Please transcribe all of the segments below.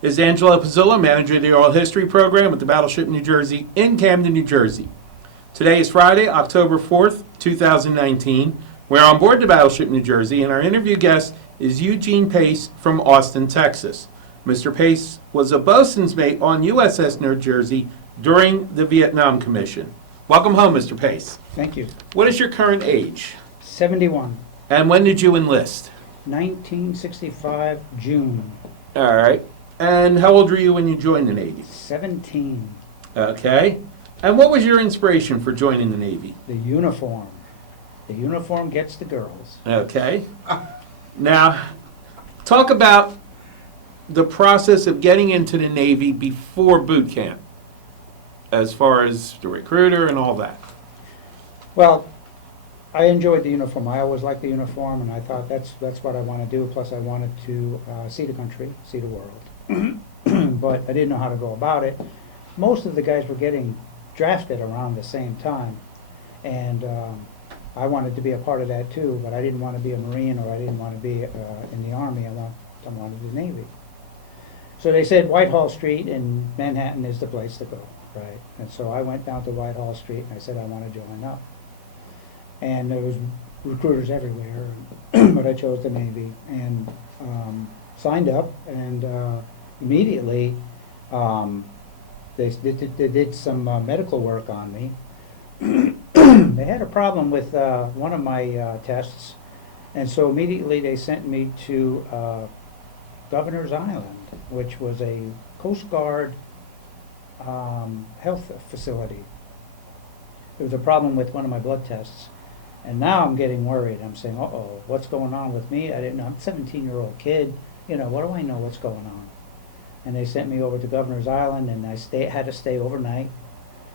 is Angelo Pizzillo, manager of the Oral History Program at the Battleship New Jersey in Camden, New Jersey. Today is Friday, October 4th, 2019. We're on board the Battleship New Jersey, and our interview guest is Eugene Pace from Austin, Texas. Mr. Pace was a bosun's mate on USS New Jersey during the Vietnam Commission. Welcome home, Mr. Pace. Thank you. What is your current age? 71, And when did you enlist? 1965, June. All right. And how old were you when you joined the Navy? 17, Okay. And what was your inspiration for joining the Navy? the uniform. The uniform gets the girls. Okay. Now, talk about the process of getting into the Navy before boot camp, as far as the recruiter and all that. Well, I enjoyed the uniform. I always liked the uniform, and I thought that's what I want to do. Plus, I wanted to see the country, see the world. But I didn't know how to go about it. Most of the guys were getting drafted around the same time, and I wanted to be a part of that too. But I didn't want to be a Marine, or I didn't want to be in the Army. I wanted the Navy. So they said Whitehall Street in Manhattan is the place to go, right? And so I went down to Whitehall Street and I said I want to join up. And there was recruiters everywhere, but I chose the Navy and signed up, and immediately they did some medical work on me. They had a problem with one of my tests, and so immediately they sent me to Governor's Island, which was a Coast Guard health facility. There was a problem with one of my blood tests. And now I'm getting worried. I'm saying, uh-oh, what's going on with me? I didn't know. I'm a 17-year-old kid. You know, what do I know what's going on? And they sent me over to Governor's Island, and I had to stay overnight.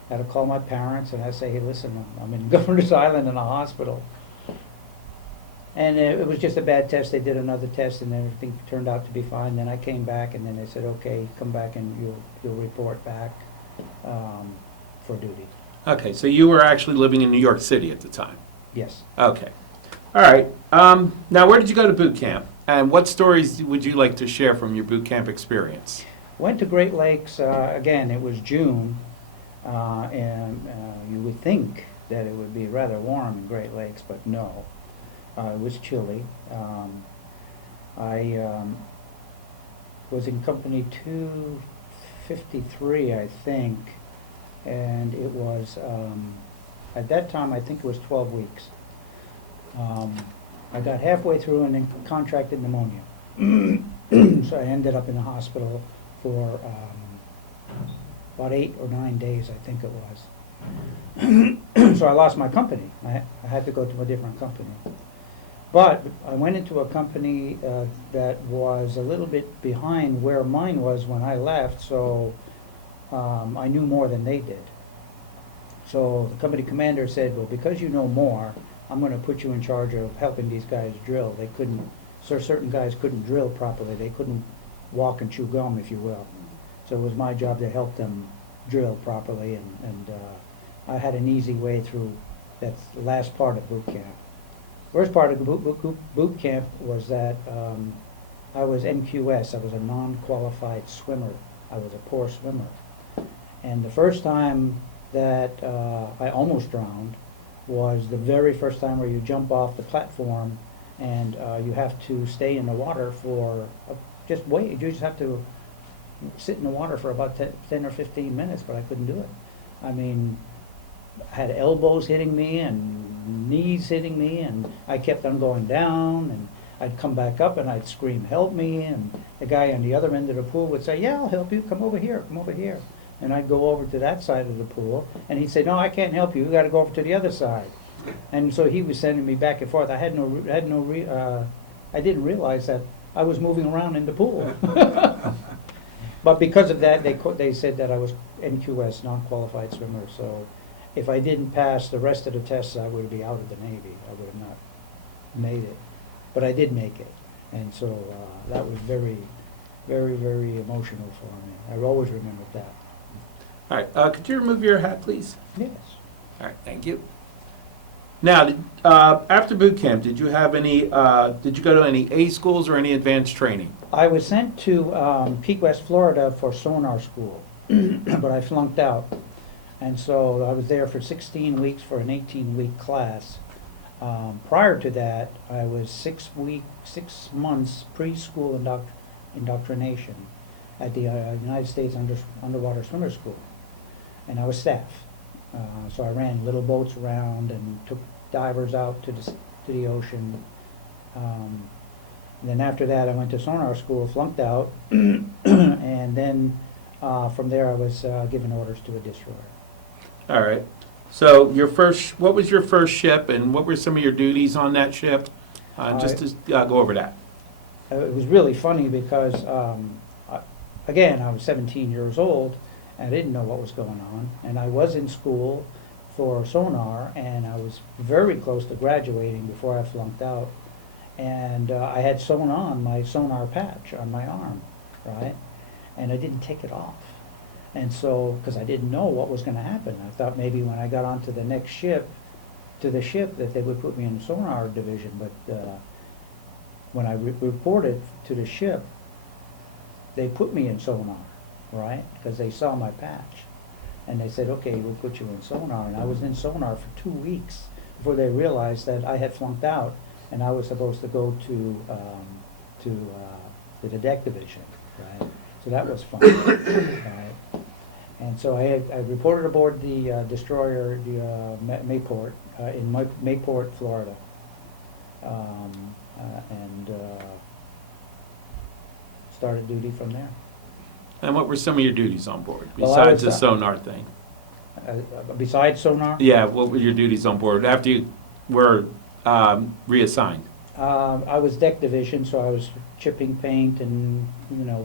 I had to call my parents, and I say, hey, listen, I'm in Governor's Island in a hospital. And it was just a bad test. They did another test, and everything turned out to be fine. Then I came back, and then they said, okay, come back and you'll report back for duty. Okay, so you were actually living in New York City at the time. Yes. Okay. All right. Now, where did you go to boot camp? And what stories would you like to share from your boot camp experience? Went to Great Lakes, again, it was June, and you would think that it would be rather warm in Great Lakes, but no. It was chilly. I was in Company 253, I think, and it was, at that time, I think it was 12 weeks. I got halfway through and then contracted pneumonia. So I ended up in the hospital for about 8 or 9 days, I think it was. So I lost my company. I had to go to a different company. But I went into a company that was a little bit behind where mine was when I left, so I knew more than they did. So the company commander said, well, because you know more, I'm going to put you in charge of helping these guys drill. They couldn't, so certain guys couldn't drill properly. They couldn't walk and chew gum, if you will. So it was my job to help them drill properly, and I had an easy way through that last part of boot camp. Worst part of boot camp was that I was NQS. I was a non-qualified swimmer. I was a poor swimmer. And the first time that I almost drowned was the very first time where you jump off the platform and you have to stay in the water for, just wait, you just have to sit in the water for about 10 or 15 minutes, but I couldn't do it. I mean, I had elbows hitting me and knees hitting me, and I kept on going down, and I'd come back up and I'd scream, help me, and the guy on the other end of the pool would say, yeah, I'll help you, come over here, come over here. And I'd go over to that side of the pool, and he'd say, no, I can't help you. You got to go over to the other side. And so he was sending me back and forth. I didn't realize that I was moving around in the pool. But because of that, they said that I was NQS, non-qualified swimmer. So if I didn't pass the rest of the tests, I would be out of the Navy. I would have not made it. But I did make it, and so that was very, very, very emotional for me. I always remembered that. All right. Could you remove your hat, please? Yes. All right. Thank you. Now, after boot camp, did you have any? Did you go to any A schools or any advanced training? I was sent to Key West, Florida for sonar school, but I flunked out. And so I was there for 16 weeks for an 18-week class. Prior to that, I was 6 months preschool indoctrination at the United States Underwater Swimmer School. And I was staff. So I ran little boats around and took divers out to the ocean. And then after that, I went to sonar school, flunked out, and then from there I was given orders to a destroyer. All right. So what was your first ship, and what were some of your duties on that ship? Just to go over that. It was really funny because, again, I was 17 years old, and I didn't know what was going on, and I was in school for sonar, and I was very close to graduating before I flunked out. And I had sewn on my sonar patch on my arm, right? And I didn't take it off. And so, because I didn't know what was going to happen, I thought maybe when I got onto the next ship, that they would put me in the sonar division. But when I reported to the ship, they put me in sonar, right? Because they saw my patch. And they said, okay, we'll put you in sonar. And I was in sonar for 2 weeks before they realized that I had flunked out, and I was supposed to go to the deck division, right? So that was fun, right? And so I reported aboard the destroyer, the Mayport, in Mayport, Florida, and started duty from there. And what were some of your duties on board, Well, I besides was, the sonar thing? Besides sonar? Yeah, what were your duties on board after you were reassigned? I was deck division, so I was chipping paint and,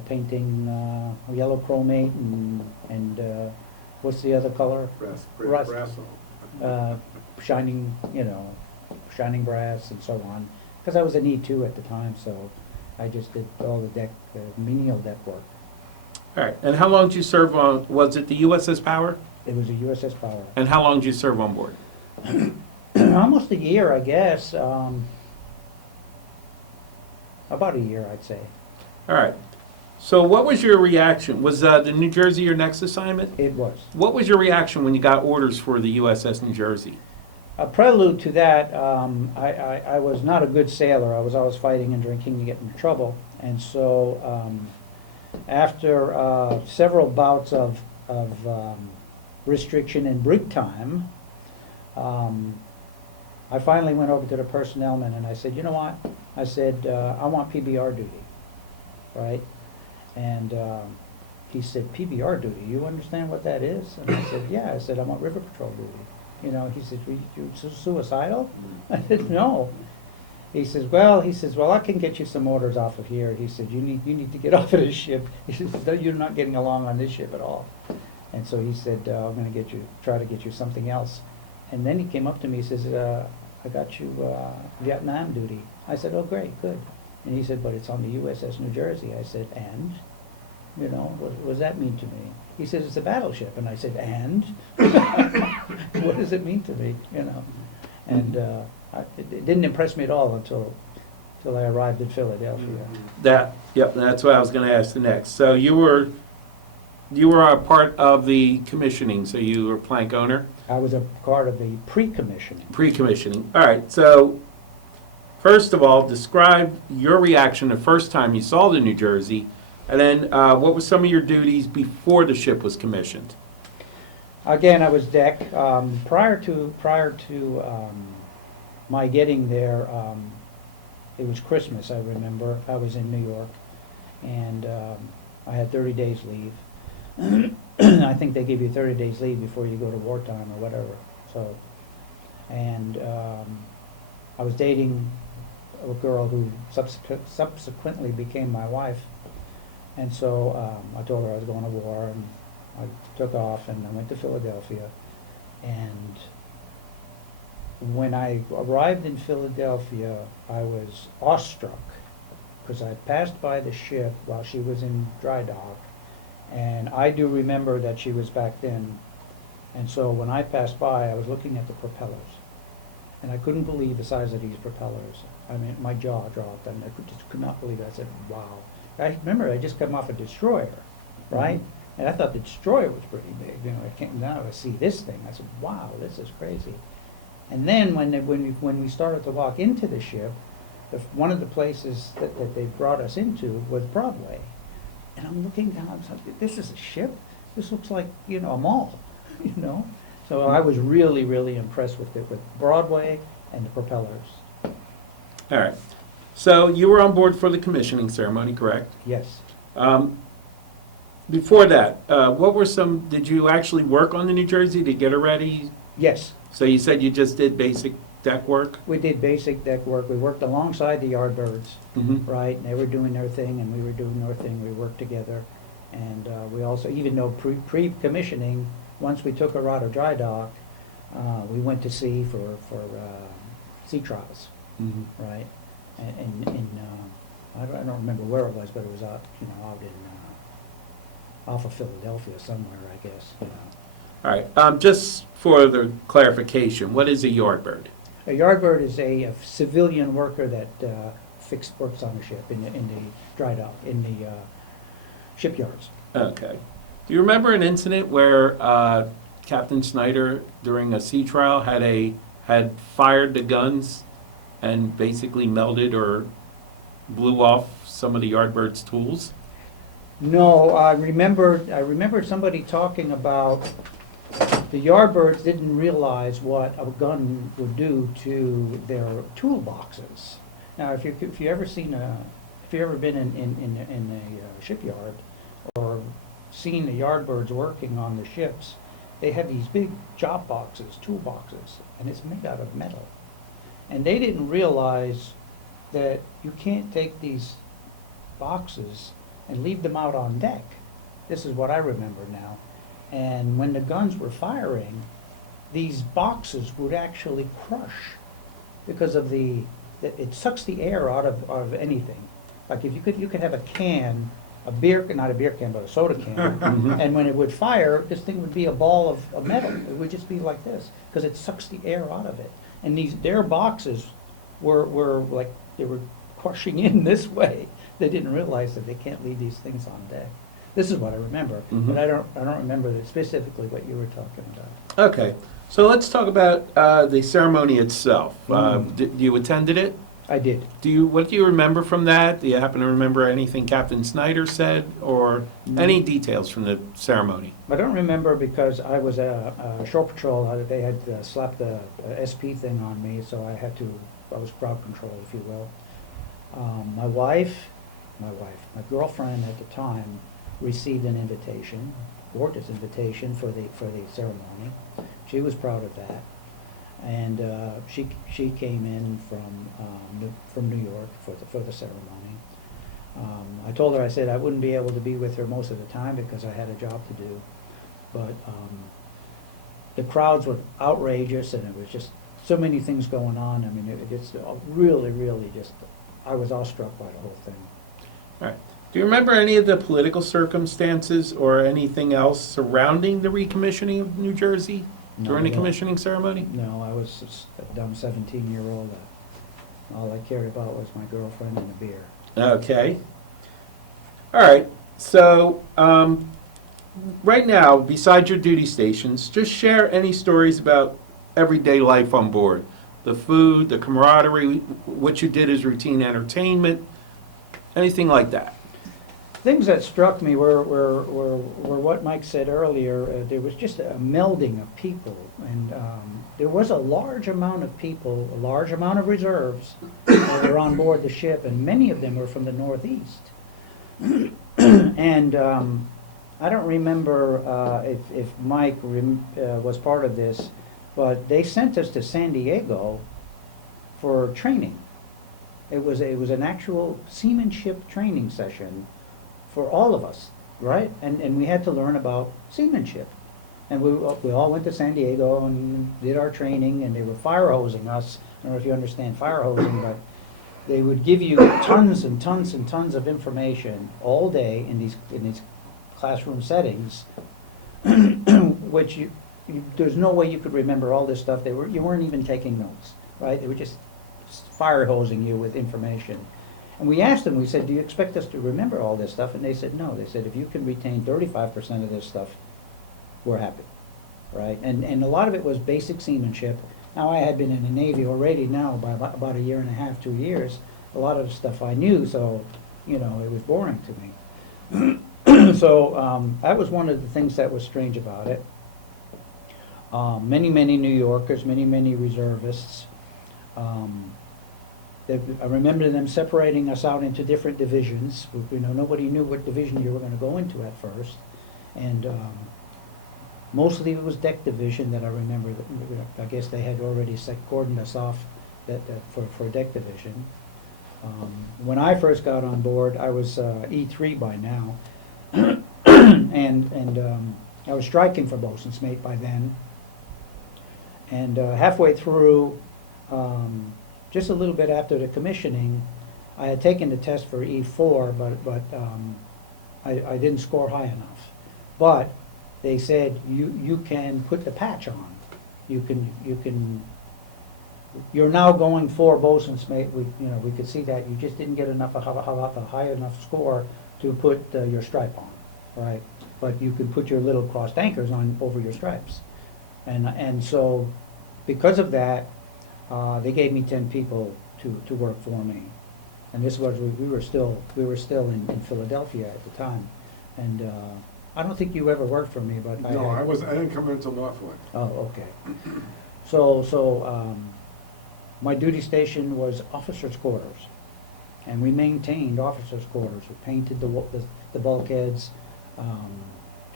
painting yellow chromate and what's the other color? Rust. Shining, shining brass and so on. Because I was an E2 at the time, so I just did all the menial deck work. All right. And how long did you serve on, was it the USS Power? It was a USS Power. And how long did you serve on board? Almost a year, I guess. About a year, I'd say. All right. So what was your reaction? Was the New Jersey your next assignment? It was. What was your reaction when you got orders for the USS New Jersey? A prelude to that, I was not a good sailor. I was always fighting and drinking to get in trouble. And so after several bouts of restriction and break time, I finally went over to the personnel man and I said, you know what? I said, I want PBR duty, right? And he said, PBR duty, you understand what that is? And I said, yeah. I said, I want river patrol duty. He said, you suicidal? I said, no. He says, well, I can get you some orders off of here. He said, you need to get off of this ship. He said, you're not getting along on this ship at all. And so he said, I'm going to try to get you something else. And then he came up to me, he says, I got you Vietnam duty. I said, oh, great, good. And he said, but it's on the USS New Jersey. I said, and? What does that mean to me? He says, it's a battleship. And I said, and? What does it mean to me, And it didn't impress me at all until I arrived in Philadelphia. That's what I was going to ask the next. So you were a part of the commissioning, so you were plank owner? I was a part of the pre-commissioning. Pre-commissioning. All right. So first of all, describe your reaction the first time you saw the New Jersey, and then what were some of your duties before the ship was commissioned? Again, I was deck. Prior to my getting there, it was Christmas, I remember. I was in New York, and I had 30 days leave. I think they give you 30 days leave before you go to wartime or whatever. So, and I was dating a girl who subsequently became my wife. And so I told her I was going to war, and I took off and I went to Philadelphia. And when I arrived in Philadelphia, I was awestruck because I passed by the ship while she was in dry dock. And I do remember that she was back then. And so when I passed by, I was looking at the propellers. And I couldn't believe the size of these propellers. I mean, my jaw dropped. I mean, just could not believe it. I said, wow. I remember I just come off a destroyer, right? And I thought the destroyer was pretty big. You know, I came down to see this thing. I said, wow, this is crazy. And then when we started to walk into the ship, one of the places that they brought us into was Broadway. And I'm looking down, I'm like, this is a ship? This looks like, you know, a mall, you know? So I was really, really impressed with Broadway and the propellers. All right. So you were on board for the commissioning ceremony, correct? Yes. Before that, did you actually work on the New Jersey to get her ready? Yes. So you said you just did basic deck work? We did basic deck work. We worked alongside the Yardbirds, Mm-hmm. right? And they were doing their thing and we were doing our thing. We worked together. And we also, even though pre-commissioning, once we took her out of dry dock, we went to sea for sea trials, Mm-hmm. right? And I don't remember where it was, but it was out, you know, out in off of Philadelphia somewhere, I guess. You know. All right. Just for the clarification, what is a yardbird? A Yardbird is a civilian worker that works on the ship in the dry dock, in the shipyards. Okay. Do you remember an incident where Captain Snyder, during a sea trial, had fired the guns and basically melted or blew off some of the Yardbird's tools? No, I remember somebody talking about the Yardbirds didn't realize what a gun would do to their toolboxes. Now, if you ever been in a shipyard or seen the Yardbirds working on the ships, they have these big job boxes, toolboxes, and it's made out of metal. And they didn't realize that you can't take these boxes and leave them out on deck. This is what I remember now. And when the guns were firing, these boxes would actually crush because of it sucks the air out of anything. Like if you could have a can, not a beer can, but a soda can, Mhm. and when it would fire, this thing would be a ball of metal. It would just be like this because it sucks the air out of it. And their boxes were like they were crushing in this way. They didn't realize that they can't leave these things on deck. This is what I remember, Mhm. but I don't remember specifically what you were talking about. Okay. So let's talk about the ceremony itself. You attended it? I did. What do you remember from that? Do you happen to remember anything Captain Snyder said, or any details from the ceremony? I don't remember because I was a shore patrol. They had slapped the SP thing on me, so I was crowd control, if you will. My girlfriend at the time received an invitation, gorgeous invitation for the ceremony. She was proud of that, and she came in from New York for the ceremony. I told her, I said I wouldn't be able to be with her most of the time because I had a job to do, but the crowds were outrageous, and it was just so many things going on. I mean, it's really, really just, I was awestruck by the whole thing. All right. Do you remember any of the political circumstances or anything else surrounding the recommissioning of New Jersey during the Not at all. commissioning ceremony? No, I was just a dumb 17-year-old. All I cared about was my girlfriend and a beer. Okay. All right. So, right now, besides your duty stations, just share any stories about everyday life on board. The food, the camaraderie, what you did as routine entertainment, anything like that. Things that struck me were what Mike said earlier. There was just a melding of people, and there was a large amount of people, a large amount of reserves that were on board the ship, and many of them were from the Northeast. And I don't remember if Mike was part of this, but they sent us to San Diego for training. It was an actual seamanship training session for all of us, right? And we had to learn about seamanship. And we all went to San Diego and did our training, and they were fire hosing us. I don't know if you understand fire hosing, but they would give you tons and tons and tons of information all day in these classroom settings, which there's no way you could remember all this stuff. You weren't even taking notes. right? They were just fire hosing you with information. And we asked them, we said, do you expect us to remember all this stuff? And they said, no. They said, if you can retain 35% of this stuff, we're happy, right? And a lot of it was basic seamanship. Now, I had been in the Navy already now by about a year and a half, 2 years. A lot of the stuff I knew, so, you know, it was boring to me. So that was one of the things that was strange about it. Many New Yorkers, many reservists. I remember them separating us out into different divisions. You know, nobody knew what division you were going to go into at first. And mostly it was deck division that I remember. I guess they had already cordoned us off for deck division. When I first got on board, I was E3 by now. and I was striking for bosun's mate by then. And halfway through, just a little bit after the commissioning, I had taken the test for E4, but I didn't score high enough. But they said you can put the patch on. You're now going for bosun's mate. We could see that you just didn't get enough a high enough score to put your stripe on, right? But you could put your little crossed anchors on over your stripes, and so because of that, they gave me 10 people to work for me, and this was we were still in Philadelphia at the time, and I don't think you ever worked for me, but No, I didn't come in until Northwood. Oh, okay. So my duty station was officers' quarters, and we maintained officers' quarters. We painted the bulkheads,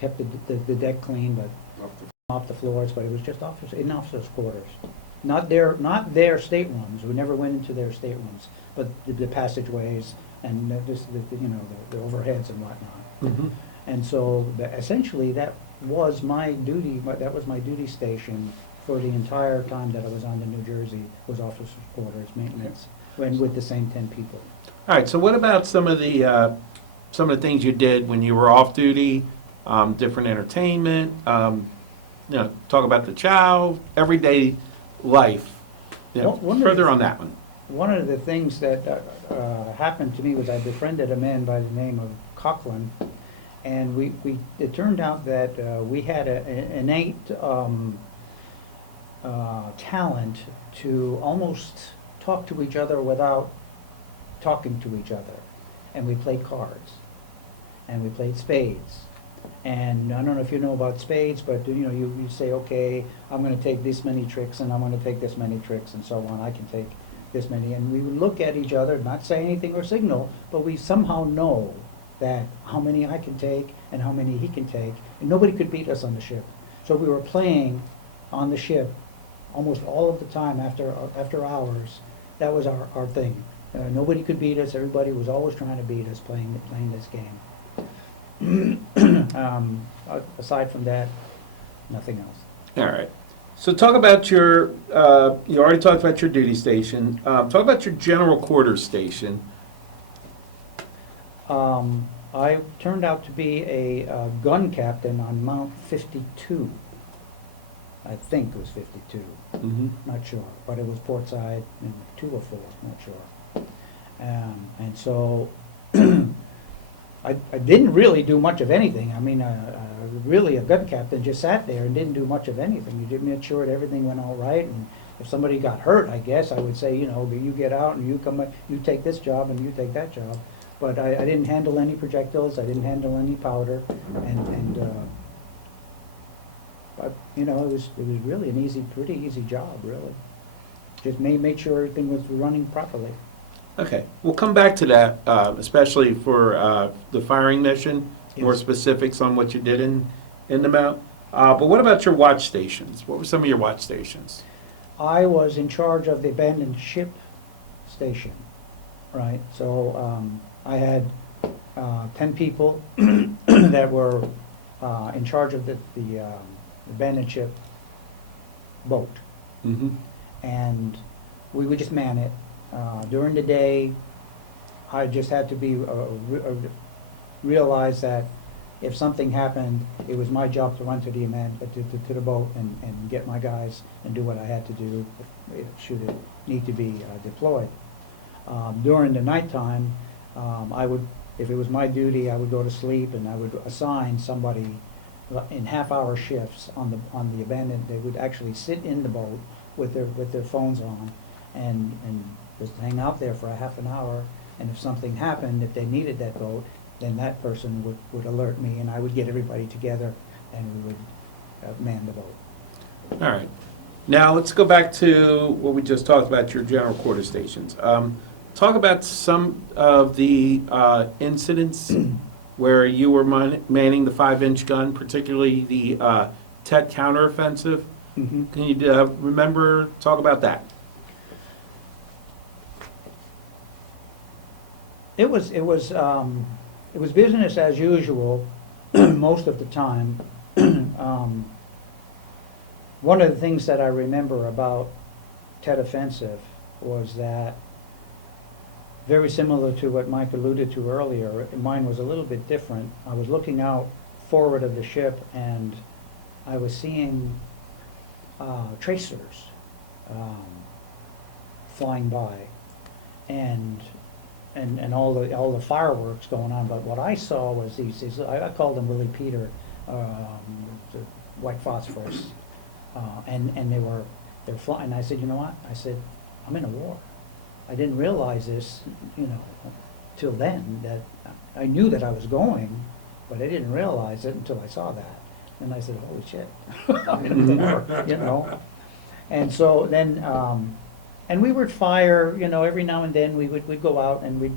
kept the deck clean, but off the floors. But it was just officers' quarters, not their staterooms. We never went into their staterooms, but the passageways and the overheads and whatnot. Mm-hmm. And so essentially that was my duty. That was my duty station for the entire time that I was on the New Jersey, was officers' quarters maintenance, when with the same 10 people. All right, so what about some of the things you did when you were off duty, different entertainment, talk about the chow, everyday life, further on that one. One of the things that happened to me was I befriended a man by the name of Coughlin, and it turned out that we had an innate talent to almost talk to each other without talking to each other. And we played cards, and we played spades. And I don't know if you know about spades, but you say, okay, I'm going to take this many tricks, and I'm going to take this many tricks, and so on. I can take this many. And we would look at each other, not say anything or signal, but we somehow know that how many I can take and how many he can take, and nobody could beat us on the ship. So we were playing on the ship almost all of the time after hours. That was our thing. Nobody could beat us. Everybody was always trying to beat us playing this game. Aside from that, nothing else. All right. So talk about you already talked about your duty station. Talk about your general quarters station. I turned out to be a gun captain on Mount 52. I think it was 52. Mm-hmm. Not sure, but it was portside, 2 or 4, not sure. And so I didn't really do much of anything. I mean, really a gun captain just sat there and didn't do much of anything. You did make sure that everything went all right, and if somebody got hurt, I guess I would say, you get out and you come back, you take this job and you take that job. But I didn't handle any projectiles, I didn't handle any powder, but it was really pretty easy job, really. Just made sure everything was running properly. Okay, we'll come back to that, especially for the firing mission, more Yes. specifics on what you did in the Mount. But what about your watch stations? What were some of your watch stations? I was in charge of the abandoned ship station, right? So I had 10 people that were in charge of the abandoned ship boat, Mm-hmm. and we would just man it. During the day, I just had to realize that if something happened, it was my job to run to the to the boat and get my guys and do what I had to do, should it need to be deployed. During the nighttime, I would, if it was my duty, I would go to sleep and I would assign somebody in half-hour shifts on the abandoned. They would actually sit in the boat with their phones on and just hang out there for a half an hour. And if something happened, if they needed that boat, then that person would alert me, and I would get everybody together and we would man the boat. All right. Now, let's go back to what we just talked about, your general quarter stations. Talk about some of the incidents where you were manning the 5-inch gun, particularly the Tet counteroffensive. Mm-hmm. Can you talk about that? It was business as usual most of the time. One of the things that I remember about Tet Offensive was that, very similar to what Mike alluded to earlier, mine was a little bit different. I was looking out forward of the ship and I was seeing tracers flying by and all the fireworks going on. But what I saw was these I called them Willie Peter, the white phosphorus, and they're flying. And I said, you know what? I said, I'm in a war. I didn't realize this, till then, that I knew that I was going, but I didn't realize it until I saw that. And I said, holy shit, I'm in a war, And so then, and we would fire, every now and then we'd go out and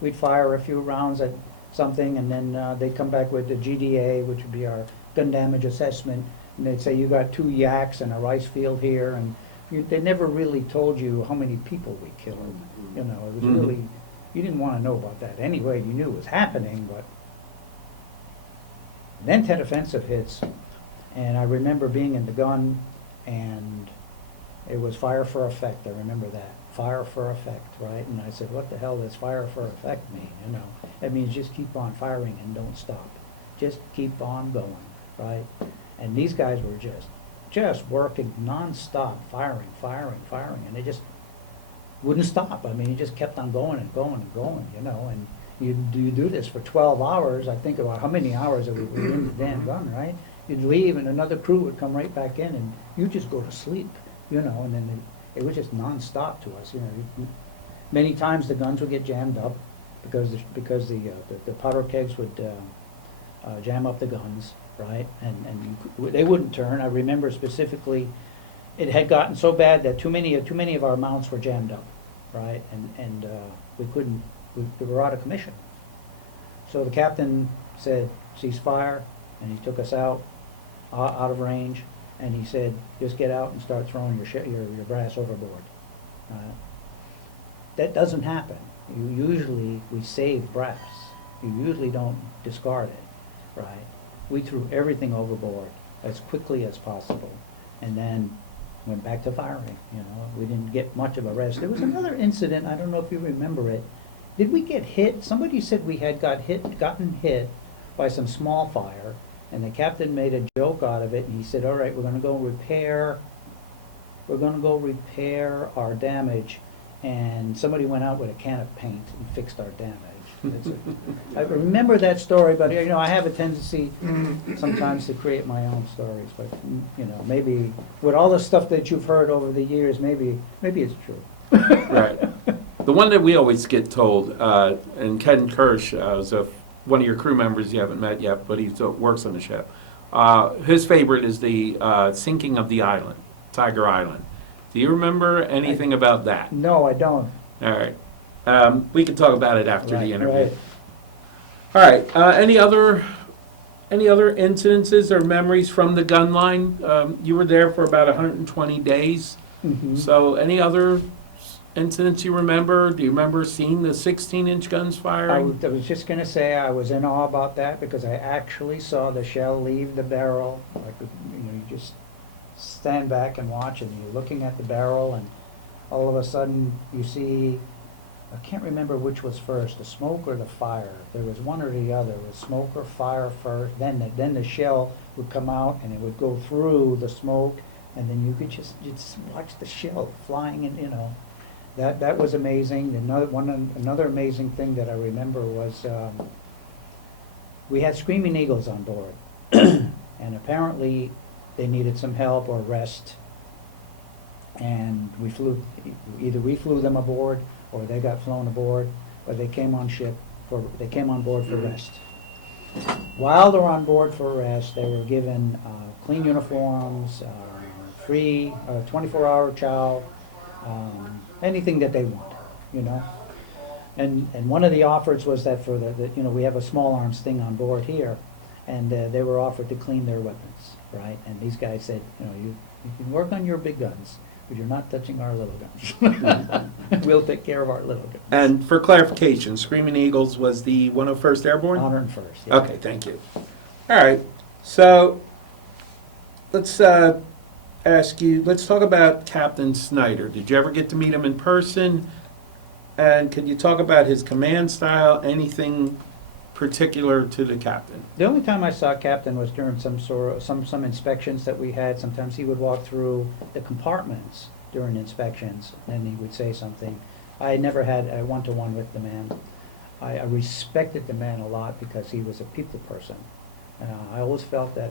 we'd fire a few rounds at something, and then they'd come back with the GDA, which would be our gun damage assessment, and they'd say, you got 2 yaks and a rice field here, and they never really told you how many people we killed. It was really, you didn't want to know about that anyway. You knew it was happening, but then Tet Offensive hits, and I remember being in the gun, and it was fire for effect. I remember that. Fire for effect, right? And I said, what the hell does fire for effect mean? It means just keep on firing and don't stop. Just keep on going, right? And these guys were just working non-stop, firing, and they just wouldn't stop. You just kept on going and going and going, and you do this for 12 hours. I think about how many hours that we were in the damn gun, right? You'd leave and another crew would come right back in and you just go to sleep, and then it was just non-stop to us, Many times the guns would get jammed up because the powder kegs would jam up the guns, right? And they wouldn't turn. I remember specifically, it had gotten so bad that too many of our mounts were jammed up, right? And we were out of commission. So the captain said, cease fire, and he took us out of range, and he said, just get out and start throwing your brass overboard. That doesn't happen. We save brass. You usually don't discard it, right? We threw everything overboard as quickly as possible, and then went back to firing. We didn't get much of a rest. There was another incident. I don't know if you remember it. Did we get hit? Somebody said we had gotten hit by some small fire, and the captain made a joke out of it. And he said, "All right, we're going to go repair our damage." And somebody went out with a can of paint and fixed our damage. I remember that story, but I have a tendency sometimes to create my own stories. But maybe with all the stuff that you've heard over the years, maybe it's true. Right. The one that we always get told, and Ken Kirsch is one of your crew members you haven't met yet, but he works on the ship. His favorite is the sinking of the island, Tiger Island. Do you remember anything about that? No, I don't. All right. We can talk about it after the interview. Right. All right. Any other incidences or memories from the gun line? You were there for about 120 days. Mm-hmm. So any other incidents you remember? Do you remember seeing the 16-inch guns firing? I was just going to say I was in awe about that because I actually saw the shell leave the barrel. You just stand back and watch, and you're looking at the barrel, and all of a sudden you see I can't remember which was first, the smoke or the fire. There was one or the other. It was smoke or fire first, then the shell would come out and it would go through the smoke, and then you'd just watch the shell flying, and that was amazing. Another amazing thing that I remember was we had screaming eagles on board, and apparently they needed some help or rest, and either we flew them aboard or they got flown aboard, or they came on board for rest. While they're on board for rest, they were given clean uniforms, free 24-hour chow, anything that they wanted, And one of the offers was that for we have a small arms thing on board here, and they were offered to clean their weapons, right? And these guys said, you can work on your big guns, but you're not touching our little guns. We'll take care of our little guns. And for clarification, Screaming Eagles was the 101st Airborne? 101st, yeah. Okay, thank you. All right, so let's ask you, let's talk about Captain Snyder. Did you ever get to meet him in person? And can you talk about his command style, anything particular to the captain? The only time I saw Captain was during some inspections that we had. Sometimes he would walk through the compartments during inspections, and he would say something. I never had a one-to-one with the man. I respected the man a lot because he was a people person. I always felt that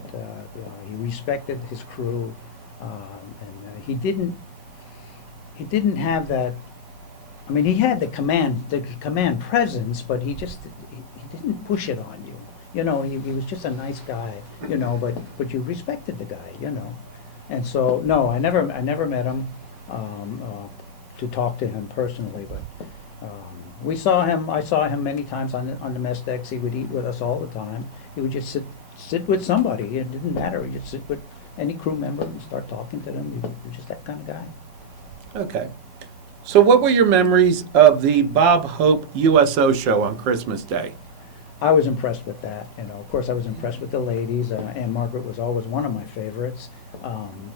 he respected his crew, and he didn't have that. I mean, he had the command presence, but he didn't push it on you. He was just a nice guy, but you respected the guy, And so, no, I never met him to talk to him personally, but I saw him many times on the mess decks. He would eat with us all the time. He would just sit with somebody. It didn't matter. He'd just sit with any crew member and start talking to them. He was just that kind of guy. Okay. So what were your memories of the Bob Hope USO show on Christmas Day? I was impressed with that. Of course, I was impressed with the ladies. Anne Margaret was always one of my favorites. And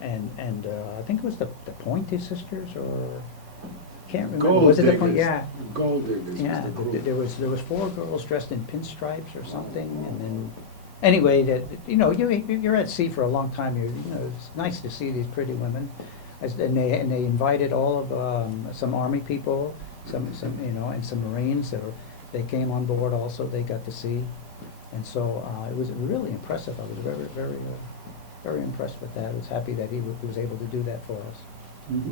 I think it was the Pointy sisters, or can't remember. Gold Was it the Diggers. Pointy? Yeah. Gold Diggers Yeah. was the group. There was 4 girls dressed in pinstripes or something, and then anyway, you're at sea for a long time. It's nice to see these pretty women. And they invited all of some Army people, some and some Marines. They came on board also. They got to see, and so it was really impressive. I was very, very, very impressed with that. I was happy that he was able to do that for us. Mm-hmm.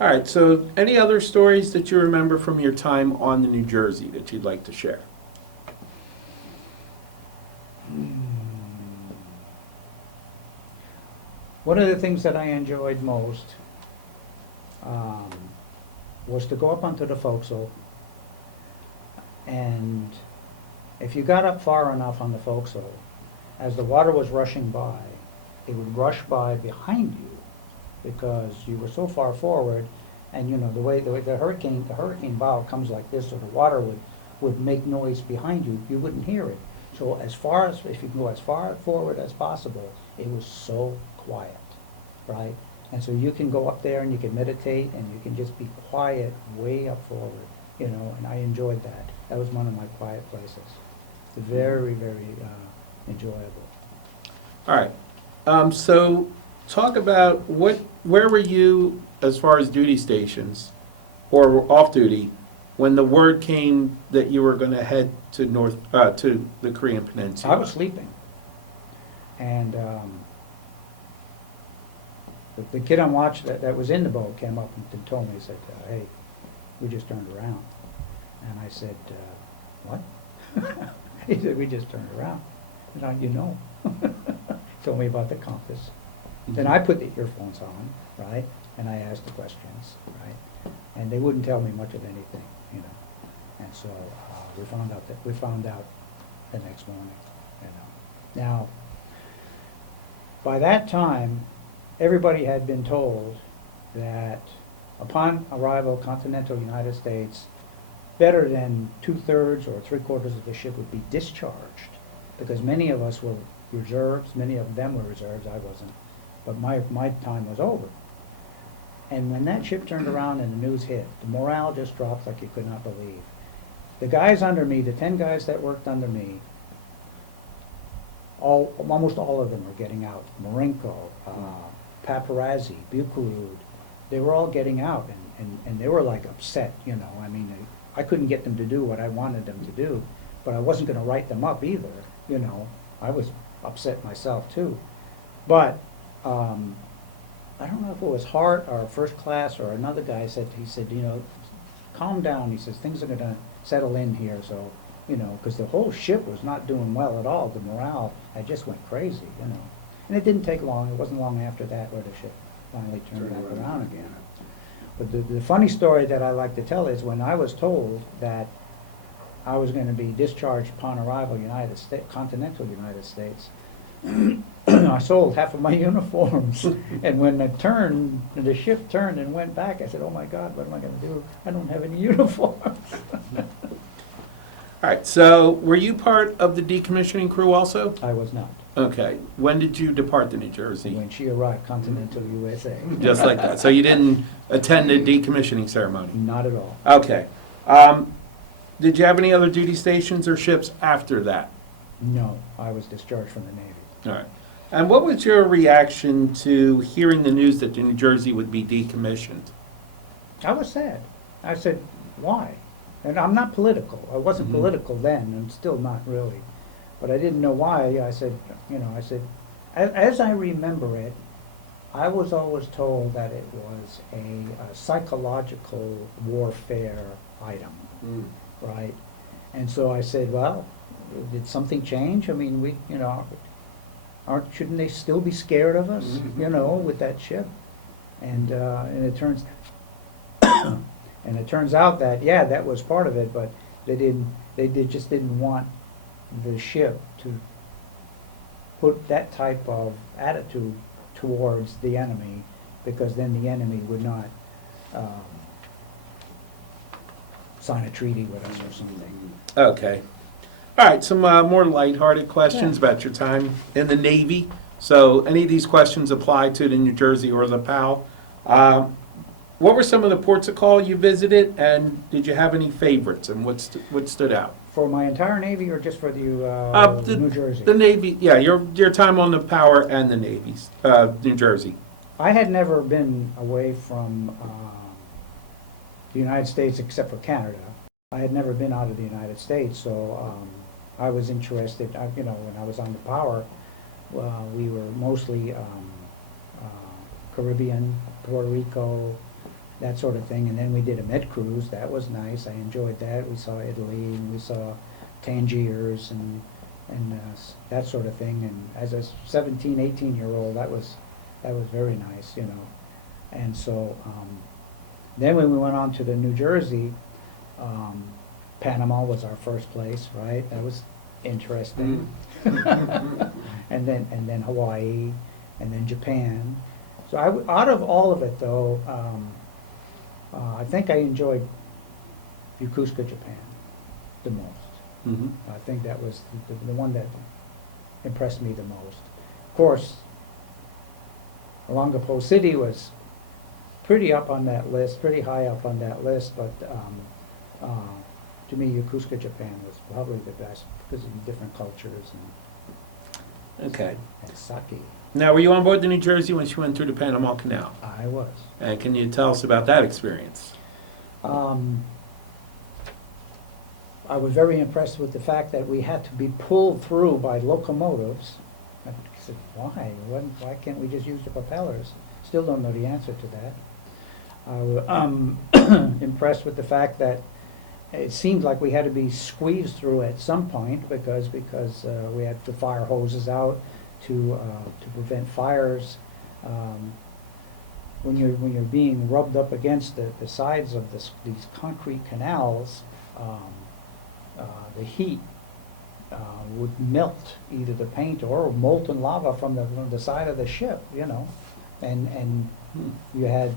All right, so any other stories that you remember from your time on the New Jersey that you'd like to share? One of the things that I enjoyed most was to go up onto the forecastle, and if you got up far enough on the forecastle, as the water was rushing by, it would rush by behind you because you were so far forward, and the way the hurricane bow comes like this, so the water would make noise behind you. You wouldn't hear it. So if you can go as far forward as possible, it was so quiet, right? And so you can go up there and you can meditate and you can just be quiet way up forward, and I enjoyed that. That was one of my quiet places. Very, very enjoyable. All right, so talk about where were you as far as duty stations or off duty when the word came that you were going to head to to the Korean Peninsula? I was sleeping, and the kid on watch that was in the boat came up and told me, he said, hey, we just turned around. And I said, what? He said, we just turned around. And I, told me about the compass. Then I put the earphones on, right? And I asked the questions, right? And they wouldn't tell me much of anything, And so we found out the next morning, Now, by that time, everybody had been told that upon arrival continental United States, better than 2/3 or 3/4 of the ship would be discharged, because many of us were reserves, many of them were reserves, I wasn't, but my time was over. And when that ship turned around and the news hit, the morale just dropped like you could not believe. The guys under me, the 10 guys that worked under me, almost all of them were getting out. Marinko, Paparazzi, Bucharud, they were all getting out, and they were like upset, you know. I mean, I couldn't get them to do what I wanted them to do, but I wasn't going to write them up either, you know. I was upset myself too. But I don't know if it was Hart or First Class or another guy he said, you know, calm down. He says, things are going to settle in here, so, you know, because the whole ship was not doing well at all. The morale, I just went crazy, you know. And it didn't take long. It wasn't long after that where the ship finally turned back around again. But the funny story that I like to tell is when I was told that I was going to be discharged upon arrival United States, continental United States, I sold half of my uniforms. And when the ship turned and went back, I said, oh my God, what am I going to do? I don't have any uniforms. All right, so were you part of the decommissioning crew also? I was not. Okay, when did you depart the New Jersey? When she arrived, continental USA. Just like that, so you didn't attend the decommissioning ceremony? Not at all. Okay. Did you have any other duty stations or ships after that? No, I was discharged from the Navy. All right. And what was your reaction to hearing the news that the New Jersey would be decommissioned? I was sad. I said, why? And I'm not political. I wasn't political then, and still not really. But I didn't know why. I said, you know, as I remember it, I was always told that it was a psychological warfare item, right? And so I said, well, did something change? I mean, you know, shouldn't they still be scared of us, you know, with that ship? And it turns out that, yeah, that was part of it, but they just didn't want the ship to put that type of attitude towards the enemy, because then the enemy would not sign a treaty with us or something. Okay. All right, some more lighthearted questions about your time in the Navy. So any of these questions apply to the New Jersey or the PAL. What were some of the ports of call you visited, and did you have any favorites, and what stood out? For my entire Navy, or just for the New Jersey? The Navy, yeah, your time on the Power and the Navy, New Jersey. I had never been away from the United States except for Canada. I had never been out of the United States, so I was interested. You know, when I was on the Power, we were mostly Caribbean, Puerto Rico, that sort of thing. And then we did a med cruise. That was nice. I enjoyed that. We saw Italy, and we saw Tangiers and that sort of thing. And as a 17, 18-year-old, that was very nice, you know. And so then when we went on to the New Jersey, Panama was our first place, right? That was interesting. and then Hawaii, and then Japan. So out of all of it, though, I think I enjoyed Yokosuka, Japan, the most. I think that was the one that impressed me the most. Of course, Olongapo City was pretty up on that list, pretty high up on that list, but to me, Yokosuka, Japan was probably the best because of the different cultures Okay. and sake. Now, were you on board the New Jersey when she went through the Panama Canal? I was. And can you tell us about that experience? I was very impressed with the fact that we had to be pulled through by locomotives. I said, why? Why can't we just use the propellers? Still don't know the answer to that. I was impressed with the fact that it seemed like we had to be squeezed through at some point because we had the fire hoses out to prevent fires. When you're being rubbed up against the sides of these concrete canals, the heat would melt either the paint or molten lava from the side of the ship, you know, and you had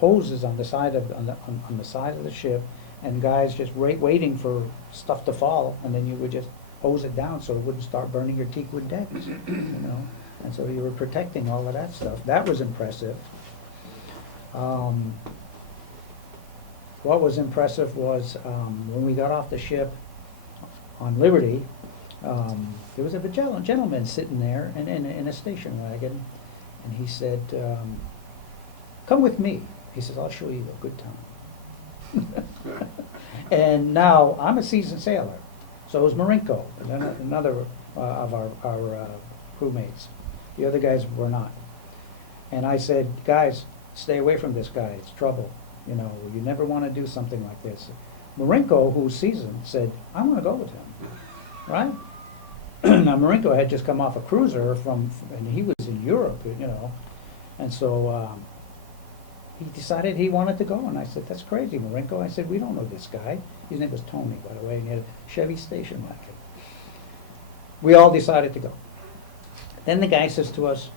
hoses on the side of the ship, and guys just waiting for stuff to fall, and then you would just hose it down so it wouldn't start burning your teakwood decks, you know. And so you were protecting all of that stuff. That was impressive. Um, what was impressive was when we got off the ship on Liberty, there was a gentleman sitting there in a station wagon, and he said, "Come with me." He says, "I'll show you a good time." And now, I'm a seasoned sailor, so is Marinko, another of our crewmates. The other guys were not. And I said, "Guys, stay away from this guy, it's trouble. You know, you never want to do something like this." Marinko, who's seasoned, said, "I want to go with him," right? Now, Marinko had just come off a cruiser and he was in Europe, you know, and so he decided he wanted to go, and I said, "That's crazy, Marinko." I said, "We don't know this guy." His name was Tony, by the way, and he had a Chevy station wagon. We all decided to go. Then the guy says to us,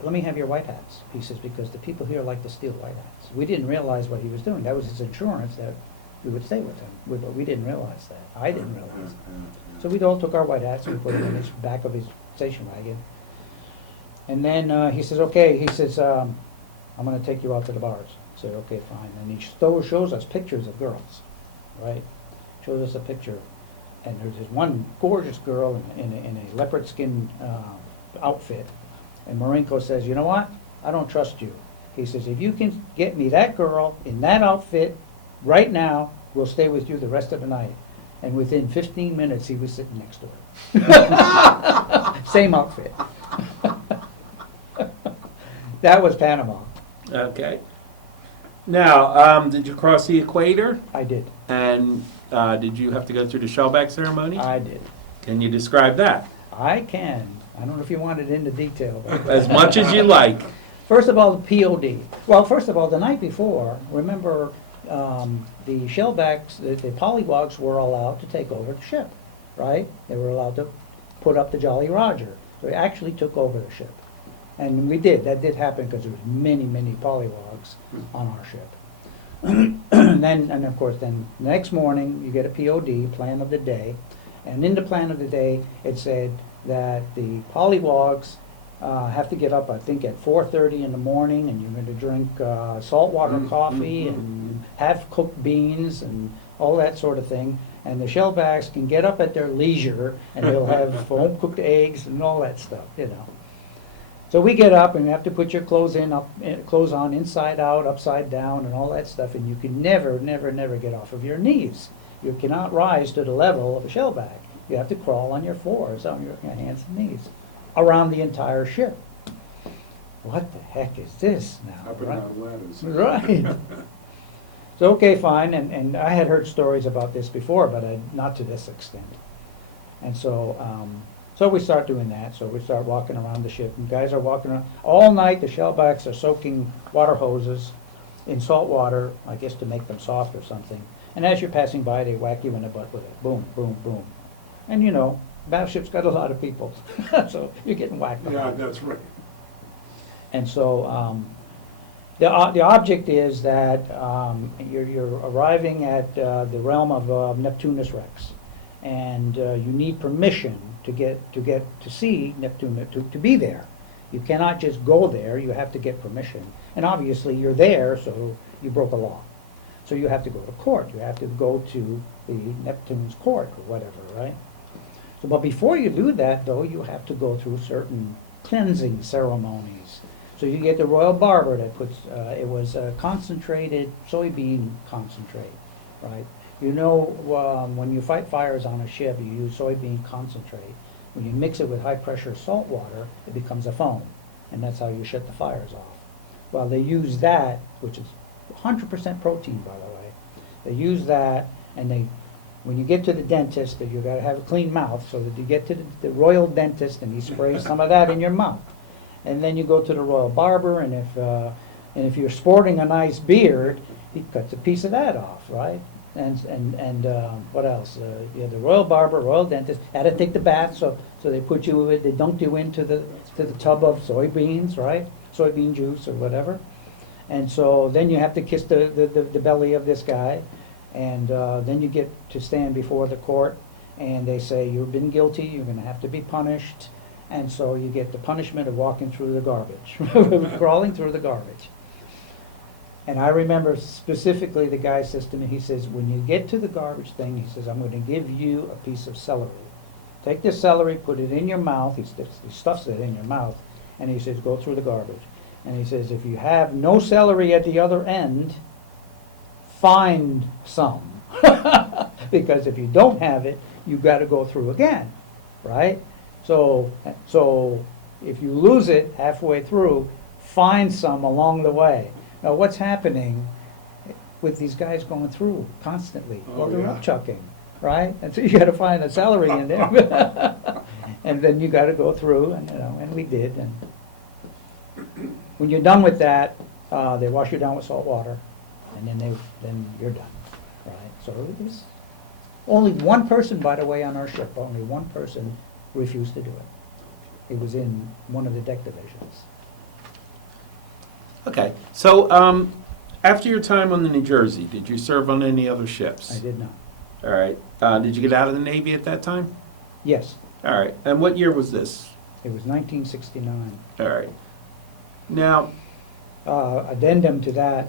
"Let me have your white hats." He says, "Because the people here like to steal white hats." We didn't realize what he was doing. That was his insurance that we would stay with him. We didn't realize that. I didn't realize that. So we all took our white hats and we put them in the back of his station wagon. And then he says, "Okay," he says, "I'm going to take you out to the bars." I said, "Okay, fine." And he shows us pictures of girls, right? Shows us a picture. And there's this one gorgeous girl in a leopard skin outfit. And Marinko says, "You know what? I don't trust you." He says, "If you can get me that girl in that outfit right now, we'll stay with you the rest of the night." And within 15 minutes, he was sitting next to her. Same outfit. That was Panama. Okay. Now, did you cross the equator? I did. And did you have to go through the shellback ceremony? I did. Can you describe that? I can. I don't know if you want it into detail. But As much as you like. first of all, the POD. Well, first of all, the night before, remember, the shellbacks, the polywogs were allowed to take over the ship, right? They were allowed to put up the Jolly Roger. They actually took over the ship. And we did. That did happen because there was many, many polywogs on our ship. And of course, then the next morning, you get a POD, plan of the day. And in the plan of the day, it said that the polywogs have to get up, I think, at 4:30 in the morning, and you're going to drink saltwater coffee and have cooked beans and all that sort of thing. And the shellbacks can get up at their leisure, and they'll have home-cooked eggs and all that stuff, you know. So we get up, and you have to put your clothes on inside out, upside down, and all that stuff, and you can never, never, never get off of your knees. You cannot rise to the level of a shellback. You have to crawl on your floors, on your hands and knees, around the entire ship. What the heck is this now? Up and Right? down ladders. Right. So, okay, fine, and I had heard stories about this before, but not to this extent. And so, so we start doing that. So we start walking around the ship, and guys are walking around. All night, the shellbacks are soaking water hoses in salt water, I guess to make them soft or something. And as you're passing by, they whack you in the butt with it. Boom, boom, boom. And you know, battleship's got a lot of people, so you're getting whacked. Yeah, that's right. And so the object is that you're arriving at the realm of Neptunus Rex, and you need permission to see Neptune, to be there. You cannot just go there. You have to get permission. And obviously, you're there, so you broke a law. So you have to go to court. You have to go to the Neptune's court or whatever, right? So, but before you do that, though, you have to go through certain cleansing ceremonies. So you get the royal barber that puts, it was concentrated soybean concentrate, right? You know, when you fight fires on a ship, you use soybean concentrate. When you mix it with high-pressure salt water, it becomes a foam, and that's how you shut the fires off. Well, they use that, which is 100% protein, by the way. They use that, and when you get to the dentist, you got to have a clean mouth, so that you get to the royal dentist, and he sprays some of that in your mouth. And then you go to the royal barber, and if you're sporting a nice beard, he cuts a piece of that off, right? And what else? You have the royal barber, royal dentist. Had to take the bath, so they dunk you into the tub of soybeans, right? Soybean juice or whatever. And so then you have to kiss the belly of this guy, and then you get to stand before the court, and they say you've been guilty. You're going to have to be punished. And so you get the punishment of walking through the garbage, crawling through the garbage. And I remember specifically the guy says to me, he says, when you get to the garbage thing, he says, I'm going to give you a piece of celery. Take this celery, put it in your mouth. He stuffs it in your mouth. And he says, go through the garbage. And he says, if you have no celery at the other end, find some. Because if you don't have it, you've got to go through again, right? So if you lose it halfway through, find some along the way. Now, what's happening with these guys going through constantly? Oh, Well, they're yeah. up chucking, right? And so you got to find a celery in there, and then you got to go through, and and we did. And when you're done with that, they wash you down with salt water, and then you're done, right? So it was only one person, by the way, on our ship. Only one person refused to do it. It was in one of the deck divisions. Okay, so after your time on the New Jersey, did you serve on any other ships? I did not. All right. Did you get out of the Navy at that time? Yes, All right. And what year was this? it was 1969. All right. Now, Addendum to that,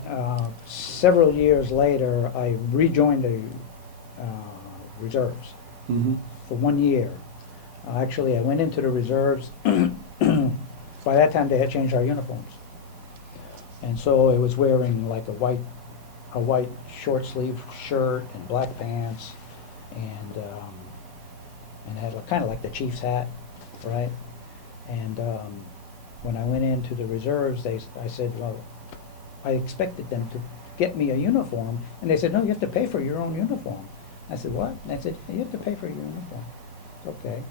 several years later, I rejoined the reserves mhm. for 1 year. Actually, I went into the reserves. By that time, they had changed our uniforms. And so I was wearing like a white short sleeve shirt and black pants, and had kind of like the chief's hat, right? And when I went into the reserves, I said, well, I expected them to get me a uniform, and they said, no, you have to pay for your own uniform. I said, what? And they said, you have to pay for your uniform. Okay.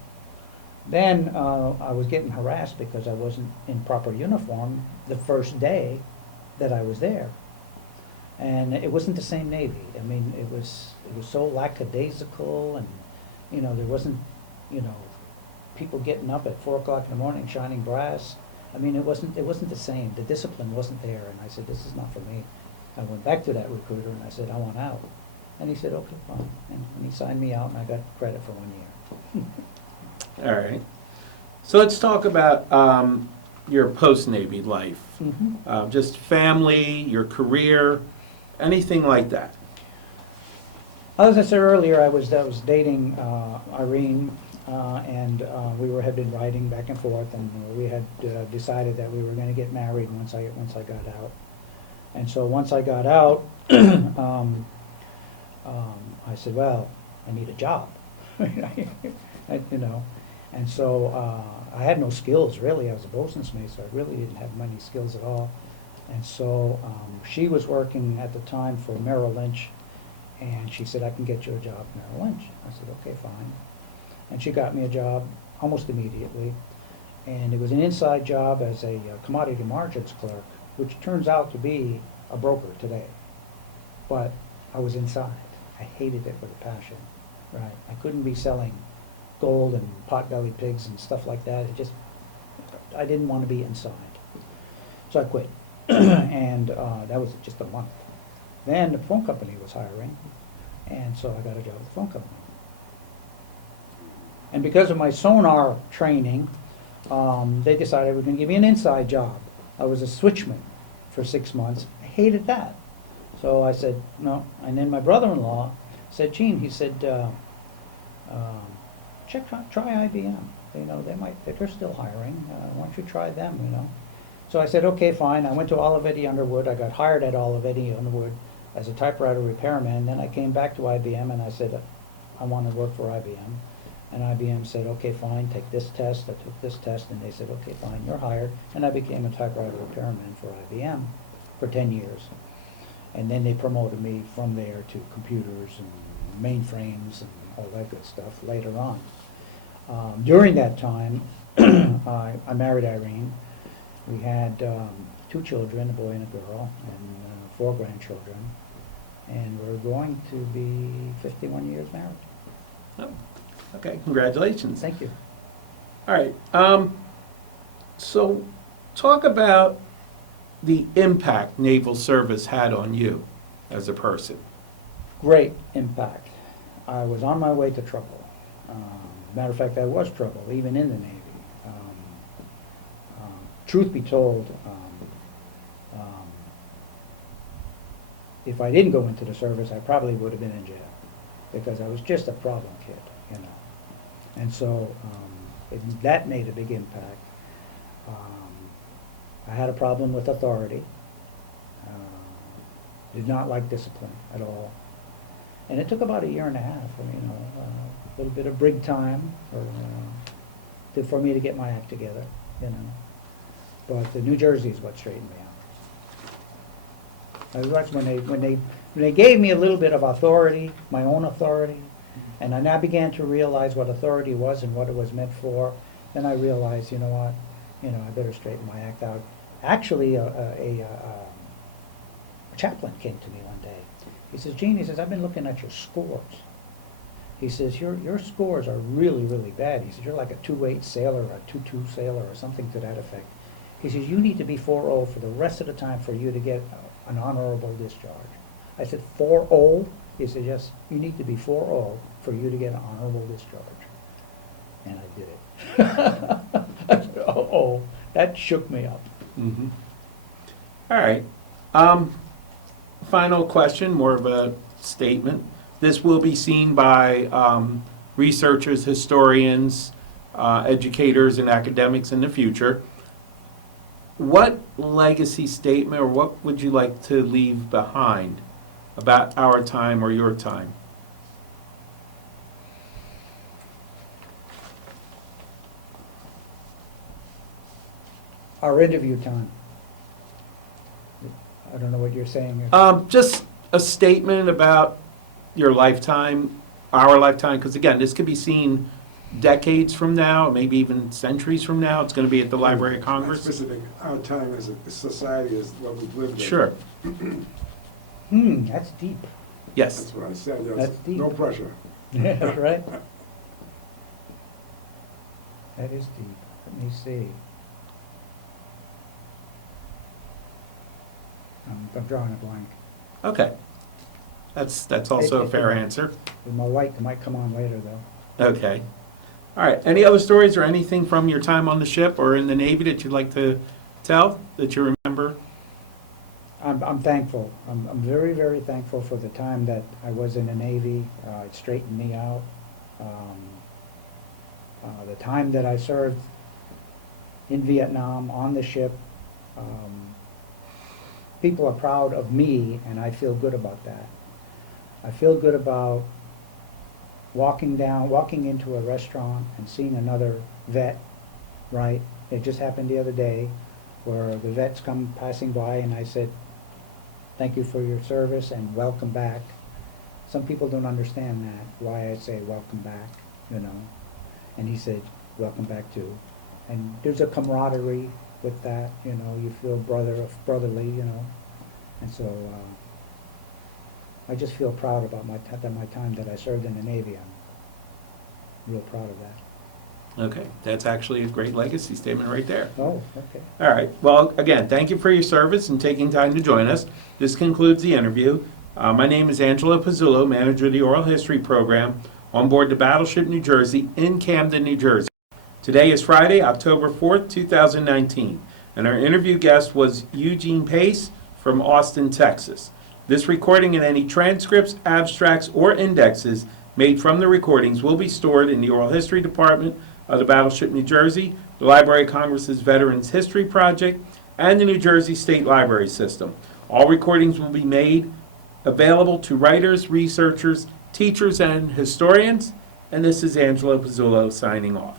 Then I was getting harassed because I wasn't in proper uniform the first day that I was there. And it wasn't the same Navy. I mean, it was so lackadaisical, and, there wasn't, people getting up at 4 o'clock in the morning shining brass. I mean, it wasn't the same. The discipline wasn't there, and I said, this is not for me. I went back to that recruiter, and I said, I want out. And he said, okay, fine. And he signed me out, and I got credit for 1 year. All right. So let's talk about your post-Navy life. Mhm. Just family, your career, anything like that. As I said earlier, I was dating Irene, and had been riding back and forth, and we had decided that we were going to get married once I got out. And so once I got out, I said, well, I need a job, And so I had no skills really. I was a bosun's mate, so I really didn't have many skills at all. And so she was working at the time for Merrill Lynch, and she said, I can get you a job at Merrill Lynch. I said, okay, fine. And she got me a job almost immediately. And it was an inside job as a commodity margins clerk, which turns out to be a broker today. But I was inside. I hated it with a passion, right? I couldn't be selling gold and pot-bellied pigs and stuff like that. I didn't want to be inside. So I quit. And that was just a month. Then the phone company was hiring, and so I got a job with the phone company. And because of my sonar training, they decided they were going to give me an inside job. I was a switchman for 6 months. I hated that. So I said, no. And then my brother-in-law said, Gene, he said, try IBM. They're still hiring. Why don't you try them, So I said, okay, fine. I went to Olivetti Underwood. I got hired at Olivetti Underwood as a typewriter repairman. Then I came back to IBM and I said, I want to work for IBM. And IBM said, okay, fine, take this test. I took this test, and they said, okay, fine, you're hired. And I became a typewriter repairman for IBM for 10 years. And then they promoted me from there to computers and mainframes and all that good stuff later on. During that time, I married Irene. We had 2 children, a boy and a girl, and 4 grandchildren. And we're going to be 51 years married. Oh, okay, congratulations. Thank you. All right. So talk about the impact naval service had on you as a person. Great impact. I was on my way to trouble. Matter of fact, I was trouble, even in the Navy. Truth be told, if I didn't go into the service, I probably would have been in jail, because I was just a problem kid, you know. And so, that made a big impact. I had a problem with authority. Did not like discipline at all. And it took about a year and a half, you know, a little bit of brig time for me to get my act together, you know. But the New Jersey is what straightened me out. I watched when they gave me a little bit of authority, my own authority, and I now began to realize what authority was and what it was meant for. Then I realized, you know what, I better straighten my act out. Actually, a chaplain came to me one day. He says, Gene, he says, I've been looking at your scores. He says, your scores are really, really bad. He says, you're like a 2-8 sailor or a 2-2 sailor or something to that effect. He says, you need to be 4-0 for the rest of the time for you to get an honorable discharge. I said, 4-0? He said, yes, you need to be 4-0 for you to get an honorable discharge. And I did it. I said, uh-oh, that shook me up. Mm-hmm. All right. Final question, more of a statement. This will be seen by researchers, historians, educators, and academics in the future. What legacy statement or what would you like to leave behind about our time or your time? Our interview time. I don't know what you're saying. Just a statement about your lifetime, our lifetime, because again, this could be seen decades from now, maybe even centuries from now. It's going to be at the Library of Not Congress. specific, our time as a society is what we've lived in. Sure. That's deep. Yes. That's what I said, yes. That's deep. No pressure. Yeah, that's right. That is deep. Let me see. I'm drawing a blank. Okay. That's also a fair answer. My light might come on later, though. Okay. All right. Any other stories or anything from your time on the ship or in the Navy that you'd like to tell that you remember? I'm thankful. I'm very, very thankful for the time that I was in the Navy. It straightened me out. The time that I served in Vietnam on the ship, people are proud of me, and I feel good about that. I feel good about walking into a restaurant and seeing another vet, right? It just happened the other day where the vets come passing by and I said, thank you for your service and welcome back. Some people don't understand that, why I say welcome back, you know. And he said, welcome back too. And there's a camaraderie with that, you know, you feel brotherly, you know. And so I just feel proud about my time that I served in the Navy. I'm real proud of that. Okay. That's actually a great legacy statement right there. Oh, okay. All right. Well, again, thank you for your service and taking time to join us. This concludes the interview. My name is Angelo Pizzullo, manager of the Oral History Program on board the Battleship New Jersey in Camden, New Jersey. Today is Friday, October 4th, 2019, and our interview guest was Eugene Pace from Austin, Texas. This recording and any transcripts, abstracts, or indexes made from the recordings will be stored in the Oral History Department of the Battleship New Jersey, the Library of Congress's Veterans History Project, and the New Jersey State Library System. All recordings will be made available to writers, researchers, teachers, and historians. And this is Angelo Pizzullo signing off.